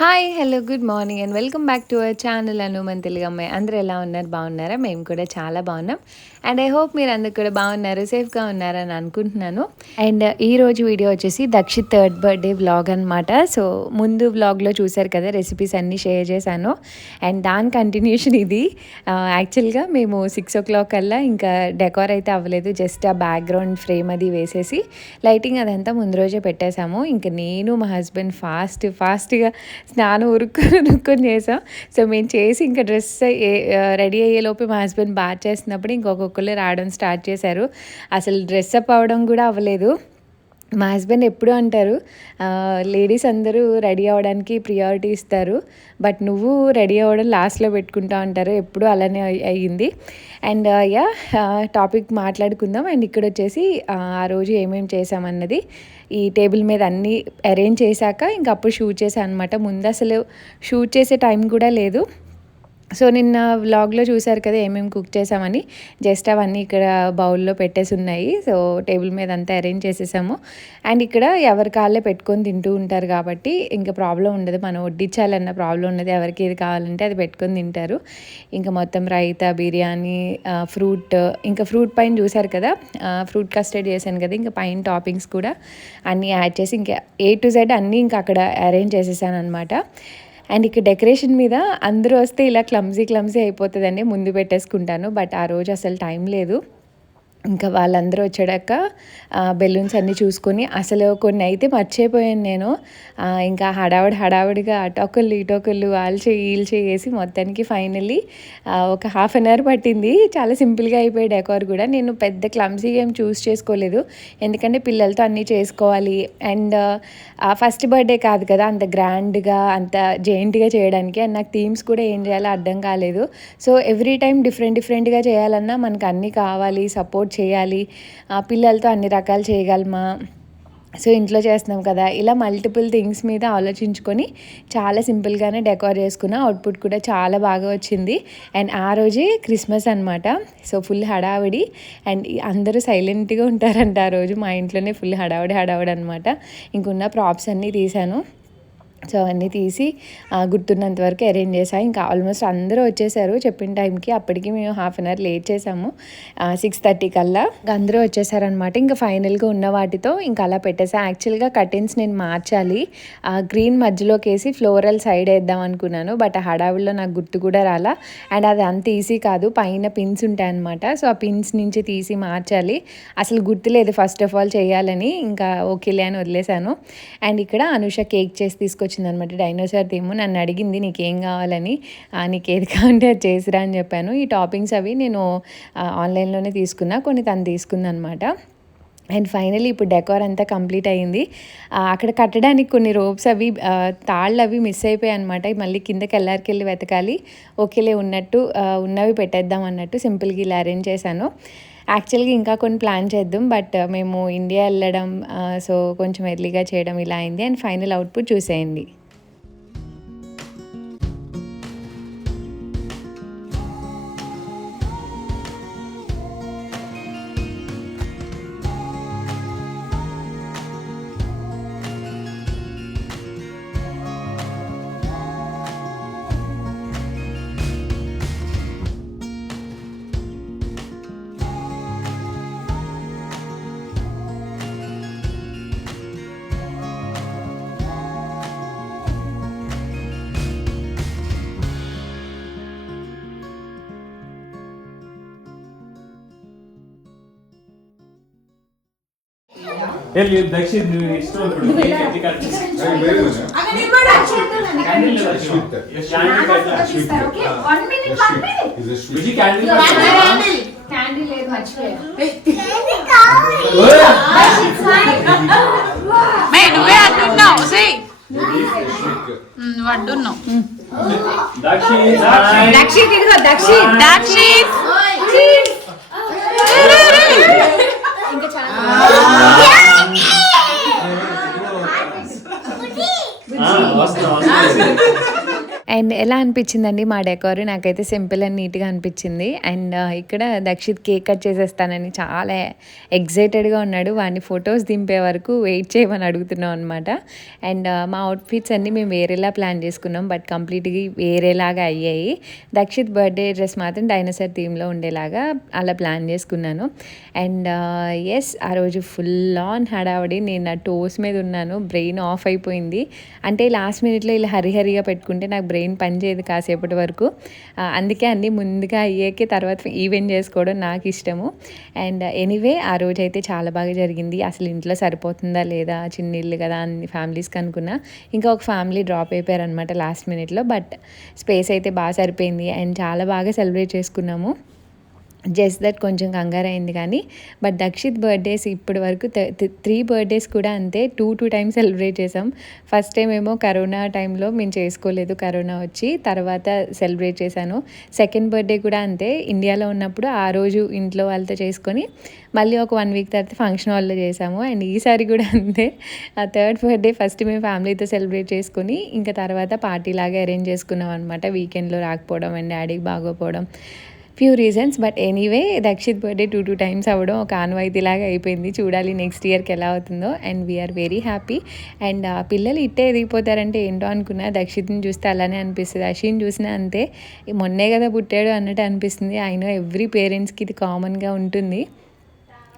Hi hello good morning and welcome back to our channel మన తెలుగు అమ్మాయి. అందరూ ఎలా ఉన్నారు? బాగున్నారా? మేము కూడా చాలా బాగున్నాం. అండ్ ఐ హోప్ మీరు అందరు కూడా బాగున్నారు, సేఫ్గా ఉన్నారని అనుకుంటున్నాను. అండ్ ఈరోజు వీడియో వచ్చేసి దక్షిత్ థర్డ్ బర్త్డే వ్లాగ్ అనమాట. సో ముందు వ్లాగ్లో చూసారు కదా, రెసిపీస్ అన్నీ షేర్ చేశాను. అండ్ దాని కంటిన్యూషన్ ఇది. యాక్చువల్గా మేము 6 o'clock కల్లా ఇంకా డెకార్ అయితే అవ్వలేదు, జస్ట్ ఆ బ్యాక్గ్రౌండ్ ఫ్రేమ్ అది వేసేసి లైటింగ్ అదంతా ముందు రోజే పెట్టేశాము. ఇంకా నేను మా హస్బెండ్ ఫాస్ట్గా స్నానం ఉరుక్కొని చేసాం. సో మేము చేసి ఇంకా డ్రెస్ రెడీ అయ్యేలోపు మా హస్బెండ్ బాత్ చేస్తున్నప్పుడు ఇంకొకళ్ళు రావడం స్టార్ట్ చేశారు. అసలు డ్రెస్ అప్ అవ్వడం కూడా అవ్వలేదు. మా హస్బెండ్ ఎప్పుడూ అంటారు, లేడీస్ అందరూ రెడీ అవ్వడానికి ప్రియారిటీ ఇస్తారు, బట్ నువ్వు రెడీ అవ్వడం లాస్ట్లో పెట్టుకుంటా ఉంటారు. ఎప్పుడూ అలానే అయ్యింది. అండ్ టాపిక్ మాట్లాడుకుందాం. అండ్ ఇక్కడ వచ్చేసి ఆ రోజు ఏమేమి చేసామన్నది ఈ టేబుల్ మీద అన్నీ అరేంజ్ చేశాక ఇంక అప్పుడు షూట్ చేశాను అనమాట. ముందు అసలు షూట్ చేసే టైం కూడా లేదు. సో నిన్న వ్లాగ్లో చూసారు కదా ఏమేమి కుక్ చేసామని. జస్ట్ అవన్నీ ఇక్కడ బౌల్లో పెట్టేసి ఉన్నాయి. సో టేబుల్ మీద అంతా అరేంజ్ చేసేసాము. అండ్ ఇక్కడ ఎవరి కాళ్ళే పెట్టుకొని తింటూ ఉంటారు కాబట్టి ఇంకా ప్రాబ్లం ఉండదు. మనం వడ్డించాలన్న ప్రాబ్లం ఉండదు. ఎవరికి ఏది కావాలంటే అది పెట్టుకొని తింటారు. ఇంకా మొత్తం రైతా, బిర్యానీ, ఫ్రూట్, ఇంకా ఫ్రూట్ పైన చూసారు కదా, ఫ్రూట్ కస్టర్డ్ చేశాను కదా, ఇంకా పైన టాపింగ్స్ కూడా అన్నీ యాడ్ చేసి ఇంకా A to Z అన్నీ ఇంకా అక్కడ అరేంజ్ చేసేసాను అనమాట. అండ్ ఇక్కడ డెకరేషన్ మీద అందరూ వస్తే ఇలా క్లమ్జీ అయిపోతుందండి, ముందు పెట్టేసుకుంటాను. బట్ ఆ రోజు అసలు టైం లేదు. ఇంకా వాళ్ళందరూ వచ్చాక బెలూన్స్ అన్నీ చూసుకొని, అసలు కొన్ని అయితే మర్చిపోయాను నేను. ఇంకా హడావుడిగా అటొకళ్ళు ఇటొకళ్ళు వాళ్ళు వీళ్ళు చేసి మొత్తానికి ఫైనల్లీ ఒక ½ an hour పట్టింది. చాలా సింపుల్గా అయిపోయి డెకార్ కూడా. నేను పెద్ద క్లమ్సీగా ఏం చూస్ చేసుకోలేదు, ఎందుకంటే పిల్లలతో అన్నీ చేసుకోవాలి. అండ్ ఫస్ట్ బర్త్డే కాదు కదా అంత గ్రాండ్గా అంత జెయింట్గా చేయడానికి. అండ్ నాకు థీమ్స్ కూడా ఏం చేయాలో అర్థం కాలేదు. సో ఎవ్రీ టైం డిఫరెంట్గా చేయాలన్నా మనకు అన్నీ కావాలి, సపోర్ట్ చేయాలి, పిల్లలతో అన్ని రకాలు చేయగలమా, సో ఇంట్లో చేస్తున్నాం కదా, ఇలా మల్టిపుల్ థింగ్స్ మీద ఆలోచించుకొని చాలా సింపుల్గానే డెకార్ చేసుకున్న. అవుట్పుట్ కూడా చాలా బాగా వచ్చింది. అండ్ ఆ రోజే క్రిస్మస్ అనమాట. సో ఫుల్ హడావిడి. అండ్ అందరూ సైలెంట్గా ఉంటారంట ఆ రోజు. మా ఇంట్లోనే ఫుల్ హడావిడి అనమాట. ఇంకున్న ప్రాప్స్ అన్నీ తీశాను. సో అవన్నీ తీసి గుర్తున్నంత వరకు అరేంజ్ చేసాను. ఇంకా ఆల్మోస్ట్ అందరూ వచ్చేసారు చెప్పిన టైంకి. అప్పటికి మేము ½ an hour లేట్ చేసాము, 6:30 కల్లా అందరూ వచ్చేసారనమాట. ఇంకా ఫైనల్గా ఉన్న వాటితో ఇంకా అలా పెట్టేసాను. యాక్చువల్గా కర్టెన్స్ నేను మార్చాలి, గ్రీన్ మధ్యలోకి వేసి ఫ్లోరల్ సైడ్ వేద్దాం అనుకున్నాను. బట్ ఆ హడావిడిలో నాకు గుర్తు కూడా రాలా. అండ్ అది అంత ఈజీ కాదు, పైన పిన్స్ ఉంటాయన్నమాట. సో ఆ పిన్స్ నుంచి తీసి మార్చాలి. అసలు గుర్తులేదు ఫస్ట్ ఆఫ్ ఆల్ చేయాలని, ఇంకా ఓకేలే అని వదిలేశాను. అండ్ ఇక్కడ అనుష కేక్ చేసి తీసుకొచ్చింది అనమాట, డైనోసార్ థీమ్. నన్ను అడిగింది నీకేం కావాలని, నీకు ఏది కావాలంటే అది చేసిరా అని చెప్పాను. ఈ టాపింగ్స్ అవి నేను ఆన్లైన్లోనే తీసుకున్నా, కొన్ని తను తీసుకుంది అనమాట. అండ్ ఫైనలీ ఇప్పుడు డెకార్ అంతా కంప్లీట్ అయ్యింది. అక్కడ కట్టడానికి కొన్ని రోప్స్ అవి తాళ్ళు అవి మిస్ అయిపోయాయి అనమాట. మళ్ళీ కిందకి వెళ్ళి వెతకాలి. ఓకేలే ఉన్నవి పెట్టేద్దాం అన్నట్టు సింపుల్గా ఇలా అరేంజ్ చేశాను. యాక్చువల్గా ఇంకా కొన్ని ప్లాన్ చేద్దాం, బట్ మేము ఇండియా వెళ్ళడం, సో కొంచెం ఎర్లీగా చేయడం ఇలా అయింది. అండ్ ఫైనల్ అవుట్పుట్ చూసేయండి. ಎಲ್ಲಿ ದಕ್ಷಿಣ ಇಷ್ಟು నువ్వే అంటున్నావు అంటున్నావు అండ్ ఎలా అనిపించిందండి మా డెకోర్? నాకైతే సింపుల్ అండ్ నీట్‌గా అనిపించింది. అండ్ ఇక్కడ దక్షిత్ కేక్ కట్ చేసేస్తానని చాలా ఎక్సైటెడ్‌గా ఉన్నాడు. వాడిని ఫోటోస్ దింపే వరకు వెయిట్ చేయమని అడుగుతున్నాం అనమాట. అండ్ మా అవుట్‌ఫిట్స్ అన్నీ మేము వేరేలా ప్లాన్ చేసుకున్నాం. బట్ కంప్లీట్‌గా వేరేలాగా అయ్యాయి. దక్షిత్ బర్త్‌డే డ్రెస్ మాత్రం డైనోసార్ థీమ్‌లో ఉండేలాగా అలా ప్లాన్ చేసుకున్నాను. అండ్ యెస్, ఆ రోజు ఫుల్ ఆన్ హడావిడి. నేను నా టోస్ మీద ఉన్నాను. బ్రెయిన్ ఆఫ్ అయిపోయింది. అంటే లాస్ట్ మినిట్‌లో ఇలా హరిగా పెట్టుకుంటే నాకు బ్రెయిన్ పని చేయదు కాసేపటి వరకు. అందుకే అన్నీ ముందుగా అయ్యాకే తర్వాత ఈవెంట్ చేసుకోవడం నాకు ఇష్టము. అండ్ ఎనీవే ఆ రోజైతే చాలా బాగా జరిగింది. అసలు ఇంట్లో సరిపోతుందా లేదా, చిన్న ఇల్లు కదా అన్ని ఫ్యామిలీస్కి అనుకున్నా. ఇంకా ఒక ఫ్యామిలీ డ్రాప్ అయిపోయారనమాట లాస్ట్ మినిట్లో. బట్ స్పేస్ అయితే బాగా సరిపోయింది అండ్ చాలా బాగా సెలబ్రేట్ చేసుకున్నాము. జస్ట్ దట్ కొంచెం కంగారైంది కానీ. బట్ దక్షిత్ బర్త్డేస్ ఇప్పటి వరకు 3 బర్త్డేస్ కూడా అంతే 2 టైమ్స్ సెలబ్రేట్ చేసాం. ఫస్ట్ టైం ఏమో కరోనా టైంలో మేము చేసుకోలేదు, కరోనా వచ్చి తర్వాత సెలబ్రేట్ చేశాను. సెకండ్ బర్త్డే కూడా అంతే, ఇండియాలో ఉన్నప్పుడు ఆ రోజు ఇంట్లో వాళ్ళతో చేసుకొని మళ్ళీ ఒక 1 వీక్ తర్వాత ఫంక్షన్ హాల్లో చేసాము. అండ్ ఈసారి కూడా అంతే, ఆ థర్డ్ బర్త్డే ఫస్ట్ మేము ఫ్యామిలీతో సెలబ్రేట్ చేసుకొని ఇంకా తర్వాత పార్టీ లాగా అరేంజ్ చేసుకున్నాం అనమాట. వీకెండ్లో రాకపోవడం అండ్ డాడీకి బాగోపోవడం, few reasons. But anyway Dakshit birthday 2 times అవ్వడం ఒక ఆనవాయితీలాగా అయిపోయింది. చూడాలి నెక్స్ట్ ఇయర్కి ఎలా అవుతుందో. And we are very happy. And పిల్లలు ఇట్టే ఎదిగిపోతారంటే ఏంటో అనుకున్నా, దక్షిత్ని చూస్తే అలానే అనిపిస్తుంది. అశ్విన్ చూసినా అంతే, మొన్నే కదా పుట్టాడు అన్నట్టు అనిపిస్తుంది. ఐ నో ఎవ్రీ పేరెంట్స్కి ఇది కామన్గా ఉంటుంది.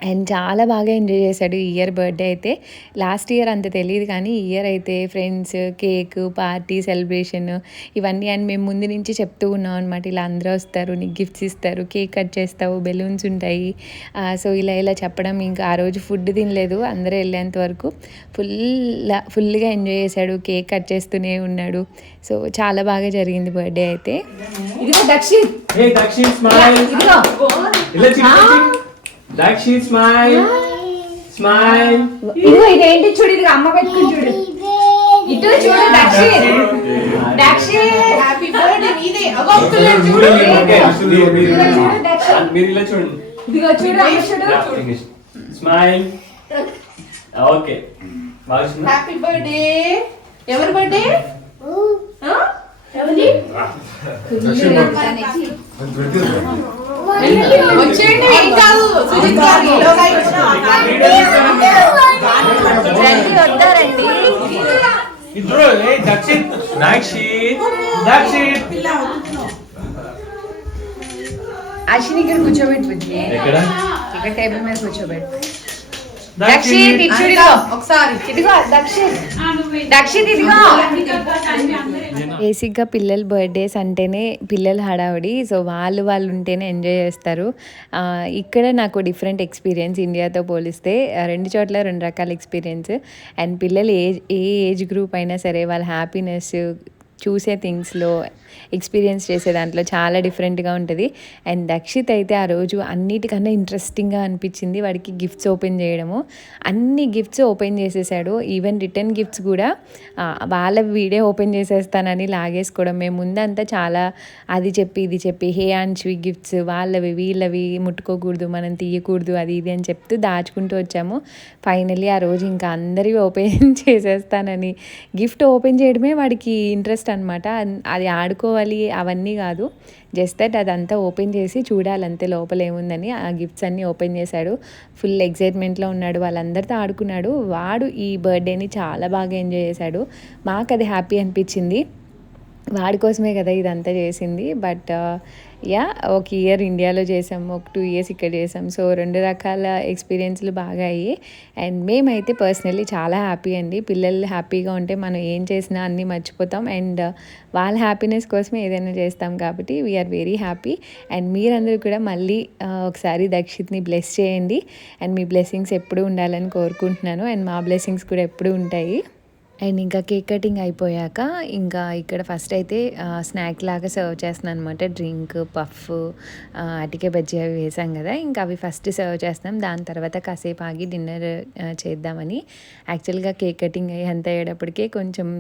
అండ్ చాలా బాగా ఎంజాయ్ చేశాడు ఈ ఇయర్ బర్త్డే అయితే. లాస్ట్ ఇయర్ అంత తెలియదు కానీ ఈ ఇయర్ అయితే ఫ్రెండ్స్, కేక్, పార్టీ, సెలబ్రేషన్ ఇవన్నీ. అండ్ మేము ముందు నుంచి చెప్తూ ఉన్నాం అనమాట, ఇలా అందరూ వస్తారు, నీకు గిఫ్ట్స్ ఇస్తారు, కేక్ కట్ చేస్తావు, బెలూన్స్ ఉంటాయి. సో ఇలా చెప్పడం. ఇంకా ఆ రోజు ఫుడ్ తినలేదు అందరూ వెళ్ళేంత వరకు. ఫుల్గా ఎంజాయ్ చేశాడు, కేక్ కట్ చేస్తూనే ఉన్నాడు. సో చాలా బాగా జరిగింది బర్త్డే అయితే. ఇదిగో దక్షిత్, Hey, Dakshit, smile. ఇదిగో ఇలా Dakshit, smile. Smile. ఇదిగో ఇదేంటి చూడు, ఇది అమ్మ పెట్టుకుని చూడు, ఇటు చూడు దక్షిత్, దక్షిత్ హ్యాపీ బర్త్డే నీదే. అగో వస్తున్నాడు చూడు, మీరు ఇలా చూడండి. ఇదిగో చూడు అమ్మ చూడు, స్మైల్. ఓకే, బాగా హ్యాపీ బర్త్డే. ఎవరి బర్త్డే? ఎవరి? వచ్చేయండి, ఏం కాదు. సుజిత్ గారు వద్దారండి. ఇద్దరు దక్షిత్ దక్షిత్ అశ్విని ఇక్కడ కూర్చోబెట్టు, ఎక్కడ? ఇక్కడ టేబుల్ మీద కూర్చోబెట్టు. దక్షిత్ ఇచ్చుడిగో ఒకసారి, ఇదిగో దక్షిత్ ఇదిగో. బేసిక్గా పిల్లల బర్త్డేస్ అంటేనే పిల్లల హడావుడి. సో వాళ్ళు ఉంటేనే ఎంజాయ్ చేస్తారు. ఇక్కడ నాకు డిఫరెంట్ ఎక్స్పీరియన్స్ ఇండియాతో పోలిస్తే. 2 చోట్ల 2 రకాల ఎక్స్పీరియన్స్. అండ్ పిల్లలు ఏ ఏజ్ గ్రూప్ అయినా సరే వాళ్ళ హ్యాపీనెస్ చూసే థింగ్స్లో, ఎక్స్పీరియన్స్ చేసే దాంట్లో చాలా డిఫరెంట్గా ఉంటుంది. అండ్ దక్షిత్ అయితే ఆ రోజు అన్నిటికన్నా ఇంట్రెస్టింగ్గా అనిపించింది వాడికి గిఫ్ట్స్ ఓపెన్ చేయడము. అన్ని గిఫ్ట్స్ ఓపెన్ చేసేసాడు. ఈవెన్ రిటర్న్ గిఫ్ట్స్ కూడా వాళ్ళ వీడే ఓపెన్ చేసేస్తానని లాగేసుకోవడం. మేము ముందంతా చాలా అది చెప్పి ఇది చెప్పి హే అండ్వి గిఫ్ట్స్ వాళ్ళవి వీళ్ళవి ముట్టుకోకూడదు, మనం తీయకూడదు, అది ఇది అని చెప్తూ దాచుకుంటూ వచ్చాము. ఫైనల్లీ ఆ రోజు ఇంకా అందరివి ఓపెన్ చేసేస్తానని, గిఫ్ట్ ఓపెన్ చేయడమే వాడికి ఇంట్రెస్ట్ అనమాట. అది ఆడుకోవాలి అవన్నీ కాదు, జస్ట్ దట్ అదంతా ఓపెన్ చేసి చూడాలంతే లోపల ఏముందని. ఆ గిఫ్ట్స్ అన్నీ ఓపెన్ చేశాడు. ఫుల్ ఎక్సైట్మెంట్లో ఉన్నాడు, వాళ్ళందరితో ఆడుకున్నాడు. వాడు ఈ బర్త్డేని చాలా బాగా ఎంజాయ్ చేశాడు. మాకు అది హ్యాపీ అనిపించింది. వాడి కోసమే కదా ఇదంతా చేసింది. బట్ ఒక ఇయర్ ఇండియాలో చేసాం, ఒక 2 ఇయర్స్ ఇక్కడ చేసాం. సో 2 రకాల ఎక్స్పీరియన్స్లు బాగా అయ్యాయి. అండ్ మేమైతే పర్సనల్లీ చాలా హ్యాపీ అండి. పిల్లలు హ్యాపీగా ఉంటే మనం ఏం చేసినా అన్నీ మర్చిపోతాం. అండ్ వాళ్ళ హ్యాపీనెస్ కోసమే ఏదైనా చేస్తాం కాబట్టి వీఆర్ వెరీ హ్యాపీ. అండ్ మీరందరూ కూడా మళ్ళీ ఒకసారి దక్షిత్ని బ్లెస్ చేయండి. అండ్ మీ బ్లెస్సింగ్స్ ఎప్పుడూ ఉండాలని కోరుకుంటున్నాను. అండ్ మా బ్లెస్సింగ్స్ కూడా ఎప్పుడూ ఉంటాయి. అండ్ ఇంకా కేక్ కటింగ్ అయిపోయాక ఇంకా ఇక్కడ ఫస్ట్ అయితే స్నాక్ లాగా సర్వ్ చేస్తున్నాను అనమాట. డ్రింక్, పఫ్, అటికే బజ్జీ అవి వేసాం కదా, ఇంకా అవి ఫస్ట్ సర్వ్ చేస్తున్నాం. దాని తర్వాత కాసేపు ఆగి డిన్నర్ చేద్దామని. యాక్చువల్గా కేక్ కటింగ్ అయ్యి అంత అయ్యేటప్పటికే కొంచెం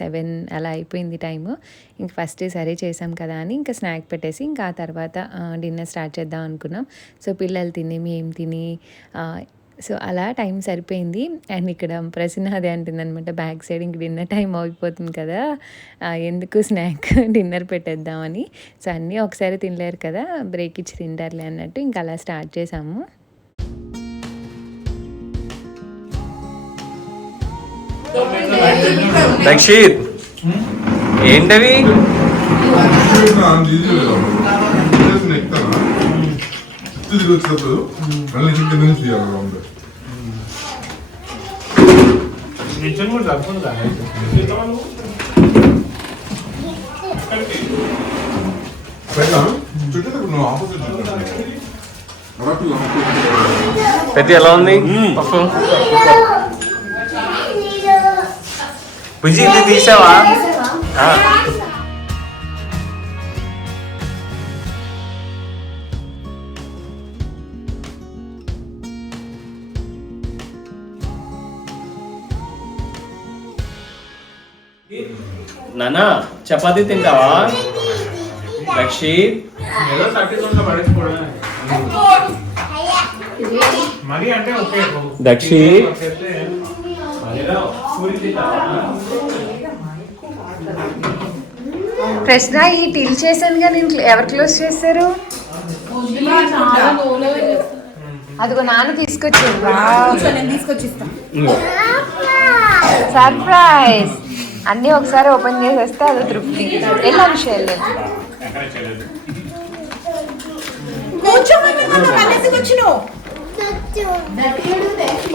7 అలా అయిపోయింది టైము. ఇంక ఫస్ట్ సరే చేసాం కదా అని ఇంకా స్నాక్ పెట్టేసి ఇంకా ఆ తర్వాత డిన్నర్ స్టార్ట్ చేద్దాం అనుకున్నాం. సో పిల్లలు తిని మేము తిని సో అలా టైం సరిపోయింది. అండ్ ఇక్కడ ప్రసన్న అదే అంటుందనమాట, బ్యాక్ సైడ్ ఇంక డిన్నర్ టైం అయిపోతుంది కదా, ఎందుకు స్నాక్ డిన్నర్ పెట్టేద్దామని. సో అన్నీ ఒకసారి తినలేరు కదా, బ్రేక్ ఇచ్చి తింటారులే అన్నట్టు ఇంకా అలా స్టార్ట్ చేసాము. దక్షిత్ ఏంటవి? తిరిగి వచ్చినప్పుడు మళ్ళీ కింద నుంచి తీయాలి రౌండ్. పైగా చుట్టూ నువ్వు ఆపోజిట్ పెద్ద ఎలా ఉంది పప్పు? బుజ్జి ఇది తీసావా? నానా చపాతీ తింటావా? రక్షిత్ దక్షిత్ ప్రశ్న ఈ టీల్ చేశానుగా, నేను ఎవరు క్లోజ్ చేశారు? అదిగో నాన్న తీసుకొచ్చింది. సర్ప్రైజ్. అన్నీ ఒకసారి ఓపెన్ చేసేస్తే అది తృప్తి. ఎలా విషయాలు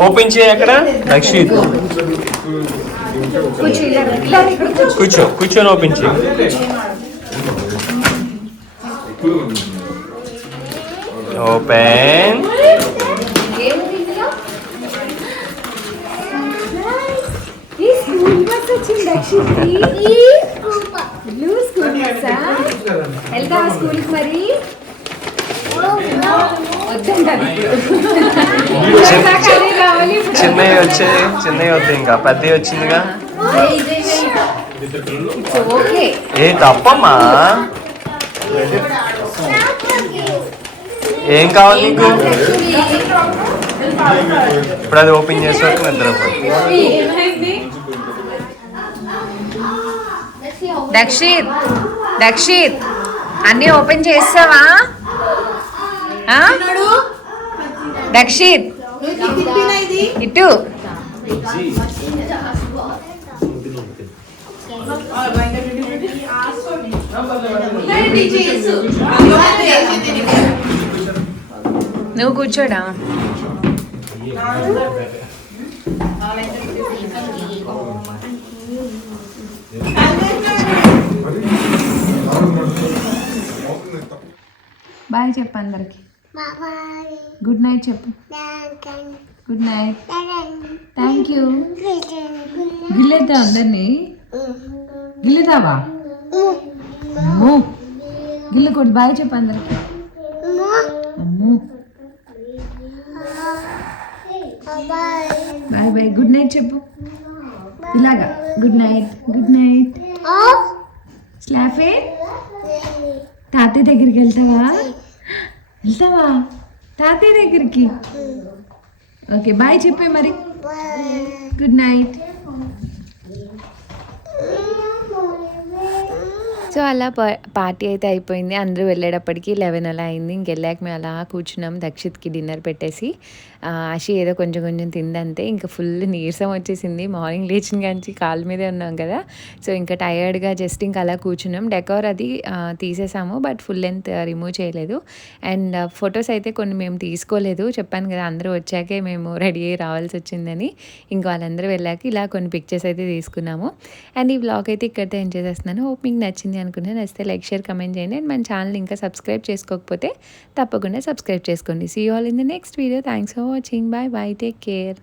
ఓపెన్ చేయి అక్కడ. రక్షిత్ కూర్చో, కూర్చొని ఓపెన్ చేయి. ఓపెన్. వెళ్తావా స్కూల్కి మరి? చిన్నవి వచ్చాయి, చిన్నవి వద్దు, ఇంకా పెద్దవి వచ్చిందిగా. ఏ తప్పమ్మా, ఏం కావాలి నీకు? ఇప్పుడు అది ఓపెన్ చేసాక నిద్రపోయి. దక్షిత్, దక్షిత్ అన్నీ ఓపెన్ చేస్తావా? దక్షిత్ ఇటు. నువ్వు కూర్చోడా? బాయ్ చెప్పు అందరికి. గుడ్ నైట్ చెప్పు. Good night. Thank you. గిల్లేద్దా అందరినీ? గిల్లుదావా? గిల్లకూడదు. బాయ్ చెప్పు అందరికి. అమ్మో బాయ్ బాయ్. గుడ్ నైట్ చెప్పు. ఇలాగా గుడ్ నైట్, గుడ్ నైట్. స్లాఫే తాతయ్య దగ్గరికి వెళ్తావా? వెళ్తావా తాతయ్య దగ్గరికి? ఓకే బాయ్ చెప్పే మరి. Good night. సో అలా పార్టీ అయితే అయిపోయింది. అందరూ వెళ్ళేటప్పటికి 11 అలా అయింది. ఇంకెళ్ళాక మేము అలా కూర్చున్నాం దక్షిత్కి డిన్నర్ పెట్టేసి. ఆశి ఏదో కొంచెం కొంచెం తిందంతే. ఇంకా ఫుల్ నీరసం వచ్చేసింది. మార్నింగ్ లేచిన కానీ కాళ్ళ మీదే ఉన్నాం కదా, సో ఇంకా టయర్డ్గా జస్ట్ ఇంకా అలా కూర్చున్నాం. డెకోర్ అది తీసేసాము, బట్ ఫుల్ లెంత్ రిమూవ్ చేయలేదు. అండ్ ఫొటోస్ అయితే కొన్ని మేము తీసుకోలేదు, చెప్పాను కదా అందరూ వచ్చాకే మేము రెడీ అయ్యి రావాల్సి వచ్చిందని. ఇంకా వాళ్ళందరూ వెళ్ళాక ఇలా కొన్ని పిక్చర్స్ అయితే తీసుకున్నాము. అండ్ ఈ వ్లాగ్ అయితే ఇక్కడితో ఎంజాయ్ చేస్తున్నాను. హోప్ మీకు నచ్చింది అనుకున్నాను. నచ్చితే లైక్, షేర్, కమెంట్ చేయండి. అండ్ మన ఛానల్ ఇంకా సబ్స్క్రైబ్ చేసుకోకపోతే తప్పకుండా సబ్స్క్రైబ్ చేసుకోండి. See you all in the next video. Thanks for watching. Bye bye. Take care.